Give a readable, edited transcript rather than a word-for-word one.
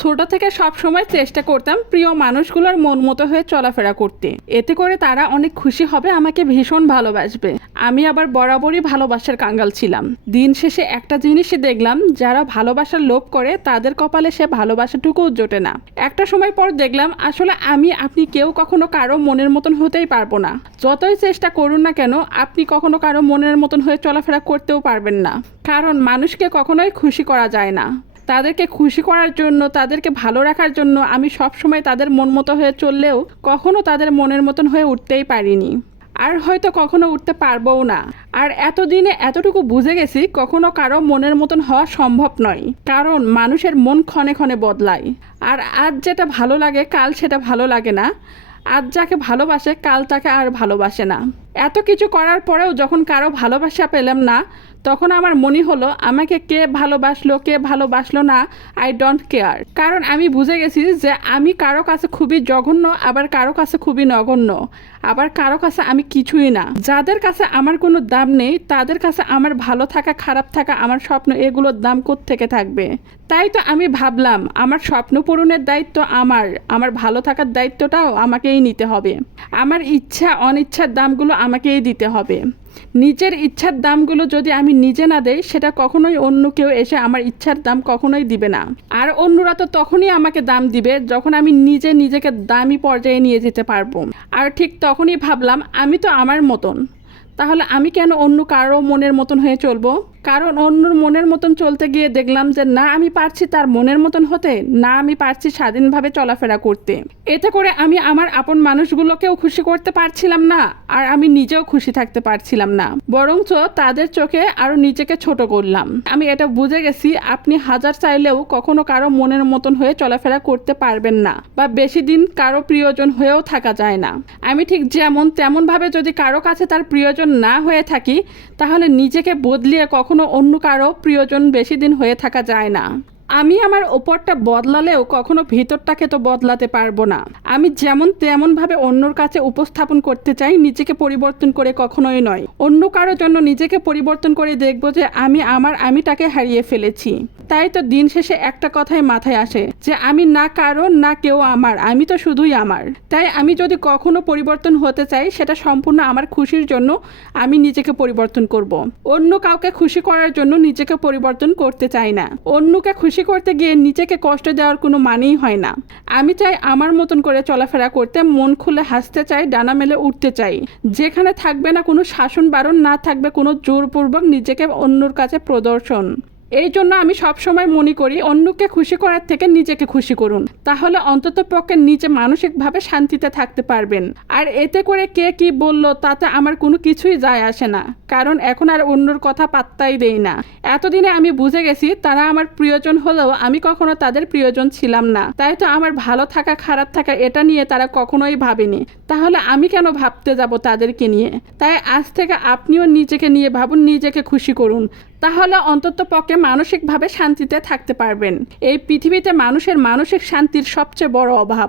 ছোট থেকে সব সময় চেষ্টা করতাম প্রিয় মানুষগুলোর মন মতো হয়ে চলাফেরা করতে, এতে করে তারা অনেক খুশি হবে, আমাকে ভীষণ ভালোবাসবে। আমি আবার বরাবরই ভালোবাসার কাঙ্গাল ছিলাম। দিন শেষে একটা জিনিসই দেখলাম, যারা ভালোবাসার লোভ করে তাদের কপালে সে ভালোবাসাটুকুও জোটে না। একটা সময় পর দেখলাম আসলে আপনি কেউ কখনো কারো মনের মতন হতেই পারবো না। যতই চেষ্টা করুন না কেন, আপনি কখনো কারো মনের মতন হয়ে চলাফেরা করতেও পারবেন না। কারণ মানুষকে কখনোই খুশি করা যায় না। তাদেরকে খুশি করার জন্য, তাদেরকে ভালো রাখার জন্য আমি সবসময় তাদের মন মতো হয়ে চললেও কখনো তাদের মনের মতন হয়ে উঠতেই পারিনি, আর হয়তো কখনো উঠতে পারবও না। আর এতদিনে এতটুকু বুঝে গেছি, কখনো কারো মনের মতন হওয়া সম্ভব নয়। কারণ মানুষের মন ক্ষণে ক্ষণে বদলায়। আর আজ যেটা ভালো লাগে কাল সেটা ভালো লাগে না। আজ যাকে ভালোবাসে কাল তাকে আর ভালোবাসে না। এত কিছু করার পরেও যখন কারো ভালোবাসা পেলাম না, তখন আমার মনে হলো আমাকে কে ভালোবাসলো না, আই ডোন্ট কেয়ার। কারণ আমি বুঝে গেছি যে আমি কারো কাছে খুবই জঘন্য, আবার কারো কাছে খুবই নগণ্য, আবার কারো কাছে আমি কিছুই না। যাদের কাছে আমার কোনো দাম নেই তাদের কাছে আমার ভালো থাকা, খারাপ থাকা, আমার স্বপ্ন, এগুলোর দাম কোত্থেকে থাকবে? তাই তো আমি ভাবলাম আমার স্বপ্ন পূরণের দায়িত্ব আমার ভালো থাকার দায়িত্বটাও আমাকেই নিতে হবে। আমার ইচ্ছা অনিচ্ছার দামগুলো আমাকেই দিতে হবে। নিজের ইচ্ছার দামগুলো যদি আমি নিজে না দেই, সেটা কখনোই অন্য কেউ এসে আমার ইচ্ছার দাম কখনোই দিবে না। আর অন্যরা তো তখনই আমাকে দাম দিবে যখন আমি নিজেকে দামি পর্যায়ে নিয়ে যেতে পারবো। আর ঠিক তখনই ভাবলাম আমি তো আমার মতন, তাহলে আমি কেন অন্য কারো মনের মতন হয়ে চলবো? কারণ অন্যর মনের মতন চলতে গিয়ে দেখলাম যে না আমি পারছি তার মনের মতন হতে, না আমি পারছি স্বাধীনভাবে চলাফেরা করতে। এতে করে আমি আমার আপন মানুষগুলোকেও খুশি করতে পারছিলাম না, আর আমি নিজেও খুশি থাকতে পারছিলাম না, বরঞ্চ তাদের চোখে আরো নিজেকে ছোট করলাম। আমি এটা বুঝে গেছি, আপনি হাজার চাইলেও কখনো কারো মনের মতন হয়ে চলাফেরা করতে পারবেন না, বা বেশি দিন কারো প্রিয়জন হয়েও থাকা যায় না। আমি ঠিক যেমন তেমনভাবে যদি কারো কাছে তার প্রিয়জন না হয়ে থাকি, তাহলে নিজেকে বদলিয়ে কখনো অন্য কারো প্রিয়জন বেশি দিন হয়ে থাকা যায় না। আমি আমার ওপরটা বদলালেও কখনো ভিতরটাকে তো বদলাতে পারবো না। আমি যেমন তেমনভাবে অন্যর কাছে উপস্থাপন করতে চাই, নিজেকে পরিবর্তন করে কখনোই নয়। অন্য কারোর জন্য নিজেকে পরিবর্তন করে দেখবো যে আমিটাকে হারিয়ে ফেলেছি। তাই তো দিন শেষে একটা কথাই মাথায় আসে যে আমি না কারো, না কেউ আমার, আমি তো শুধুই আমার। তাই আমি যদি কখনো পরিবর্তন হতে চাই, সেটা সম্পূর্ণ আমার খুশির জন্য আমি নিজেকে পরিবর্তন করব। অন্য কাউকে খুশি করার জন্য নিজেকে পরিবর্তন করতে চাই না। অন্যকে খুশি করতে গিয়ে নিজেকে কষ্ট দেওয়ার কোনো মানেই হয় না। আমি চাই আমার মতন করে চলাফেরা করতে, মন খুলে হাসতে চাই, ডানা মেলে উঠতে চাই, যেখানে থাকবে না কোনো শাসন বারণ, না থাকবে কোনো জোরপূর্বক নিজেকে অন্যর কাছে প্রদর্শন। এই জন্য আমি সবসময় মনে করি অন্যকে খুশি করার থেকে নিজেকে খুশি করুন, তাহলে অন্তত পক্ষে নিজে মানসিকভাবে শান্তিতে থাকতে পারবেন। আর এতে করে কে কি বলল তাতে আমার কোনো কিছুই যায় আসে না, কারণ এখন আর অন্যর কথা পাত্তাই দেই না। এতদিনে আমি বুঝে গেছি তারা আমার প্রিয়জন হলেও আমি কখনো তাদের প্রিয়জন ছিলাম না। তাই তো আমার ভালো থাকা খারাপ থাকা এটা নিয়ে তারা কখনোই ভাবেনি, তাহলে আমি কেন ভাবতে যাব তাদেরকে নিয়ে? তাই আজ থেকে আপনিও নিজেকে নিয়ে ভাবুন, নিজেকে খুশি করুন, তাহলে অন্তত পক্ষে মানসিকভাবে শান্তিতে থাকতে পারবেন। এই পৃথিবীতে মানুষের মানসিক শান্তির সবচেয়ে বড় অভাব।